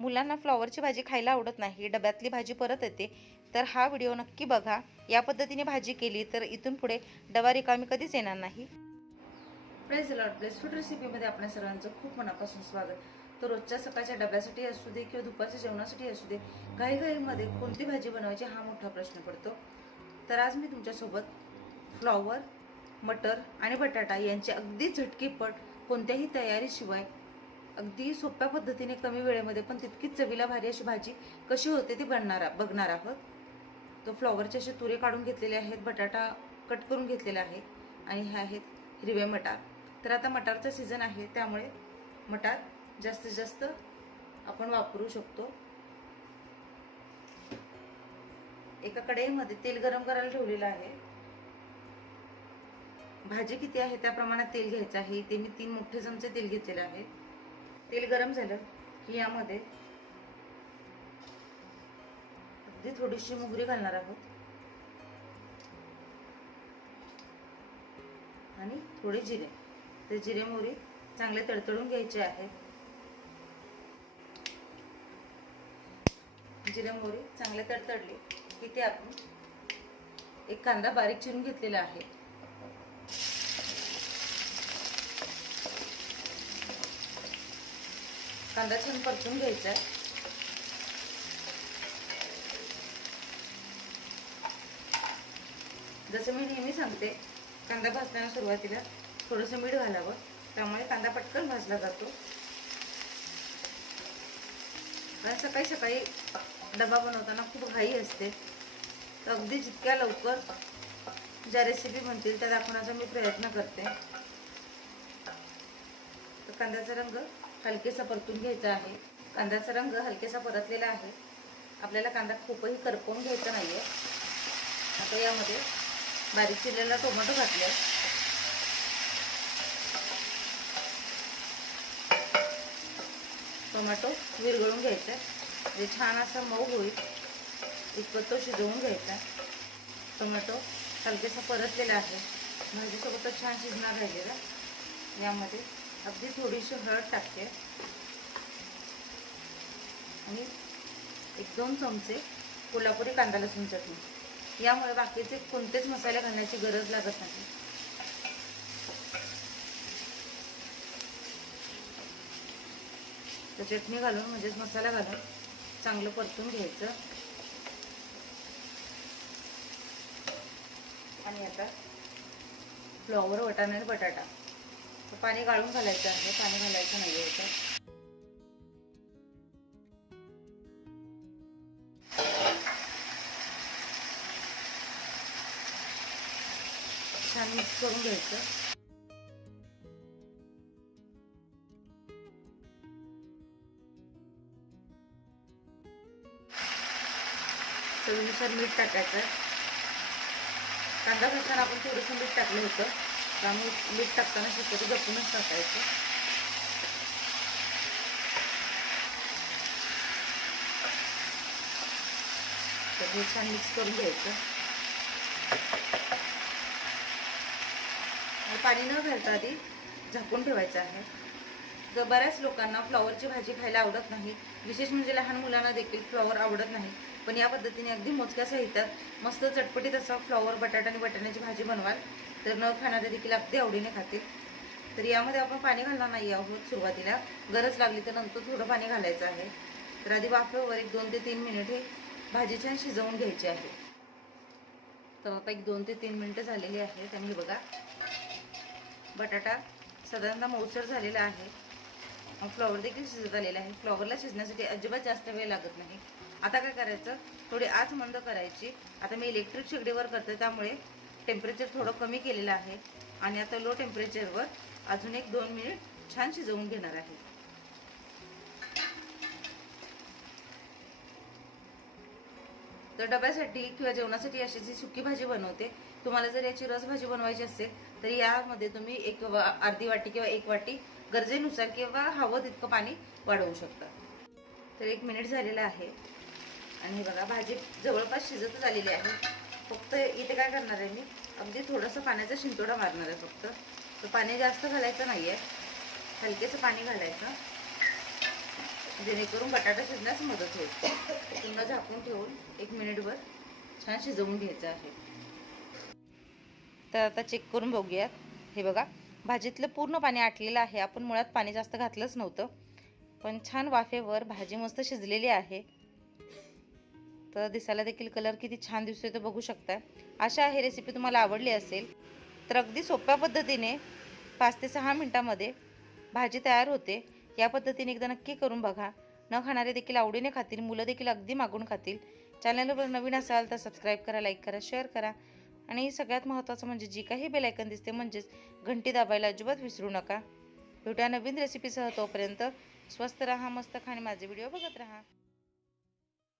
मुलांना फ्लॉवरची भाजी खायला आवडत नाही, डब्यातली भाजी परत येते, तर हा व्हिडिओ नक्की बघा. या पद्धतीने भाजी केली तर इथून पुढे डबा रिकामी कधीच येणार नाही. Praise the lord. Place food रेसिपीमध्ये आपल्या सर्वांचं खूप मनापासून स्वागत. तर रोजच्या सकाळच्या डब्यासाठी असू दे किंवा दुपारच्या जेवणासाठी असू दे, घाईघाईमध्ये कोणती भाजी बनवायची हा मोठा प्रश्न पडतो. तर आज मी तुमच्यासोबत फ्लॉवर, मटर आणि बटाटा यांची अगदी झटकीपट, कोणत्याही तयारीशिवाय अगदी सोप्या पद्धतीने कमी वेळेमध्ये पण तितकीच चवीला भारी अशी भाजी कशी होते ती बघणार आहोत. तो फ्लॉवरचे असे तुरे काढून घेतलेले आहेत, बटाटा कट करून घेतलेला आहे आणि हे आहेत हिरवे मटार. तर आता मटारचा सीझन आहे, त्यामुळे मटार जास्तीत जास्त आपण वापरू शकतो. एका कढईमध्ये तेल गरम करायला ठेवलेलं आहे. भाजी किती आहे त्या प्रमाणात तेल घ्यायचं आहे. इथे मी 3 मोठे चमचे तेल घेतलेले आहे. तेल गरम झालं की यामध्ये अगदी थोडीशी मोहरी घालणार आहोत आणि थोडे जिरे. ते जिरे मोहरी चांगले तडतडून घ्यायचे आहे. जिरे मोहरी चांगले तडतडले की ते आपण एक कांदा बारीक चिरून घेतलेला आहे. कांदा छान परतून घ्यायचा आहे. जसं मी नेहमी सांगते, कांदा भाजताना सुरुवातीला थोडंसं मीठ घालावं, त्यामुळे कांदा पटकन भाजला जातो. कारण सकाळी सकाळी डबा बनवताना खूप घाई असते, तर अगदी जितक्या लवकर ज्या रेसिपी बनतील त्या दाखवण्याचा मी प्रयत्न करते. तर कांद्याचा रंग हलकेसा परतून घ्यायचा आहे. कांद्याचा रंग हलकेसा परतलेला आहे. आपल्याला कांदा खूपही करपवून घ्यायचा नाहीये. आता यामध्ये बारीक चिरलेला टोमॅटो घातला. टोमॅटो विरघळून घ्यायचा, म्हणजे छान असा मऊ होईल इतपत तो शिजवून घ्यायचा. टोमॅटो हलकेसा परतलेला आहे, भाजीसोबतच छान शिजणार राहिलेला. यामध्ये अगदी थोडीशी हळद टाकते आणि 1-2 चमचे कोल्हापुरी कांदा लसूण चटणी. यामुळे बाकीचे कोणतेच मसाले घालण्याची गरज लागत नाही. तर चटणी घालून म्हणजेच मसाला घालून चांगलं परतून घ्यायचं. आणि आता फ्लॉवर, वाटाणा आणि बटाटा पाणी गाळून घालायचं आहे, पाणी घालायचं नाही आहे. छान मिक्स करून घ्यायचं. चवीनुसार मीठ टाकायचं. कांदा भाजताना आपण थोडंसं मीठ टाकलं होतं, त्यामुळे मीठ टाकताना शक्यतो जपूनच टाकायचं. तर हे छान मिक्स करून घ्यायचं. पाणी न घालता आधी झाकून ठेवायचं आहे. तर बऱ्याच लोकांना फ्लॉवरची भाजी खायला आवडत नाही, विशेष म्हणजे लहान मुलांना देखील फ्लॉवर आवडत नाही. पण या पद्धतीने अगदी मोजक्या साहित्यात मस्त चटपटीत असा फ्लॉवर, बटाटा आणि वाटाण्याची भाजी बनवाल तर न खाणारे देखील अगदी आवडीने खातील. तर यामध्ये आपण पाणी घालणार नाही आहोत सुरुवातीला, गरज लागली तर नंतर थोडं पाणी घालायचं आहे. तर आधी वाफेवर 1-2 ते 3 मिनिट हे भाजी छान शिजवून घ्यायची आहे. तर आता 1-2 ते 3 मिनिटं झालेली आहेत आणि बघा बटाटा साधारणतः मऊसर झालेला आहे. फ्लॉवर देखील शिजत आलेला आहे. फ्लॉवरला शिजण्यासाठी अजिबात जास्त वेळ लागत नाही. आता काय करायचं, थोडी आच मंद करायची. आता मी इलेक्ट्रिक शेगडीवर करते, त्यामुळे टेम्परेचर थोडं कमी केलेलं आहे आणि आता लो टेम्परेचरवर अजून 1-2 मिनिट छान शिजवून घेणार आहे. तर डब्यासाठी किंवा जेवणासाठी अशी जी सुकी भाजी बनवते, तुम्हाला जर याची रसभाजी बनवायची असेल तर यामध्ये तुम्ही अर्धी वाटी किंवा 1 वाटी गरजेनुसार किंवा हवं तितकं पाणी वाढवू शकता. तर 1 मिनिट झालेलं आहे आणि बघा भाजी जवळपास शिजतच आलेली आहे. फक्त इथे काय करणार आहे, मी अगदी थोडंसं पाण्याचा शिंतोडा मारणार आहे फक्त. तर पाणी जास्त घालायचं नाही आहे, हलकेसं पाणी घालायचं. जेणेकरून बटाटा शिजण्यास मदत होईल. पुन्हा झाकून ठेवून 1 मिनिटभर छान शिजवून घ्यायचं आहे. तर आता चेक करून बघूयात. हे बघा, भाजीतलं पूर्ण पाणी आटलेलं आहे. आपण मुळात पाणी जास्त घातलंच नव्हतं, पण छान वाफेवर भाजी मस्त शिजलेली आहे. तर दिसायला देखील कलर किती छान दिसतोय ते बघू शकता. अशा ही रेसिपी तुम्हाला आवडली असेल तर अगदी सोप्या पद्धतीने 5 ते 6 मिनिटांमध्ये भाजी तयार होते. या पद्धतीने एकदा नक्की करून बघा. न खाणारे देखील आवडीने खातील, मुलं देखील अगदी मागून खातील. चॅनलवर नवीन असाल तर सबस्क्राईब करा, लाईक करा, शेअर करा आणि सगळ्यात महत्त्वाचं म्हणजे जी काही बेल आयकॉन दिसते म्हणजेच घंटी दाबायला अजिबात विसरू नका. भेटूया नवीन रेसिपीसह. तोपर्यंत स्वस्त राहा, मस्त खा आणि माझे व्हिडिओ बघत राहा.